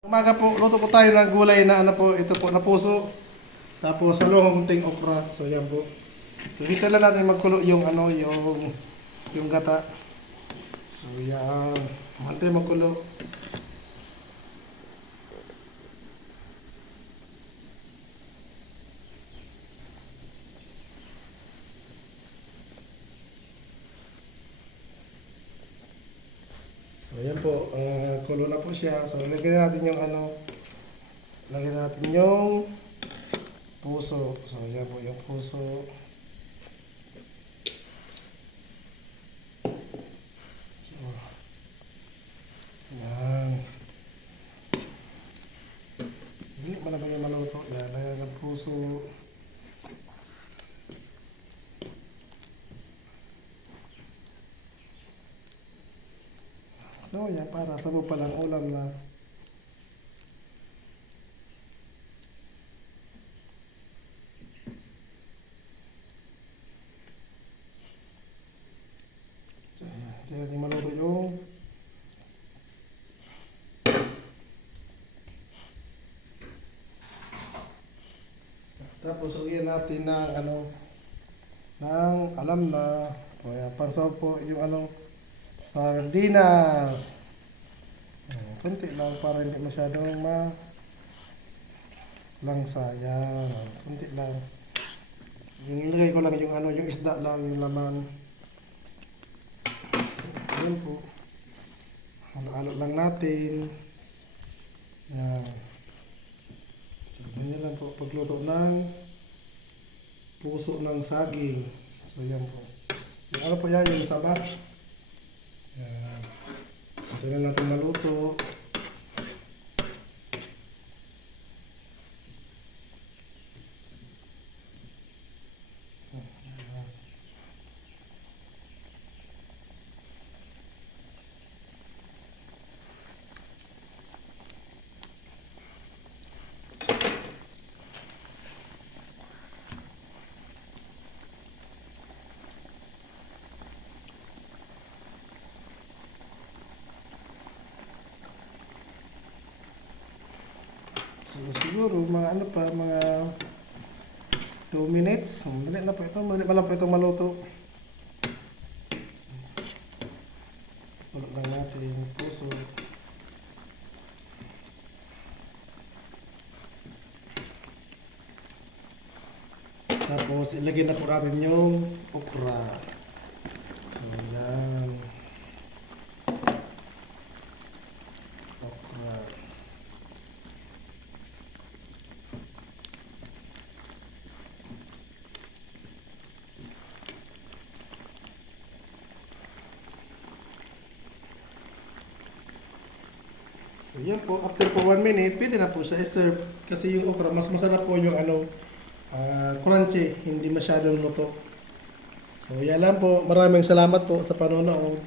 Umaga po, luto po tayo ng gulay na ano po, ito po na puso. Tapos halong ng kunting okra. So yan po. So hintayin lang natin magkulo yung ano, yung gata. So yan. Hintay magkulo. So yan po, kulo na po siya. So lagyan natin yung ano, lagyan natin yung puso. So yan po yung puso. So, yan. Hindi mo na ba yung maluto? Yan, lagyan ng puso. So yan, para sabo pa lang ulam na. So yan, kaya natin maluto yung tapos lagyan natin ng ano, ng alam na. O yan, pansaw po yung ano, sardinas. Kunti lang para hindi masyadong langsa. Yan, kunti lang. Yung ilagay ko lang yung ano, yung isda lang, yung laman. Yan po. Halo-halo lang natin. Yan. So, ganyan lang po pagluto ng puso ng saging. So yan po. Yung ano po yan, yung saba. Yan. Ito na natin maluto. So, siguro mga ano pa, mga 2 minutes. Madali na po ito. Madali pa lang po itong maluto. Tulog lang natin yung puso. Tapos ilagay na po natin yung okra. So yan. Okra. So yan po, after po 1 minute, pwede na po siya i-serve. Kasi yung okra, mas masarap po yung ano, crunchy, hindi masyadong luto. So yan lang po, maraming salamat po sa panonood.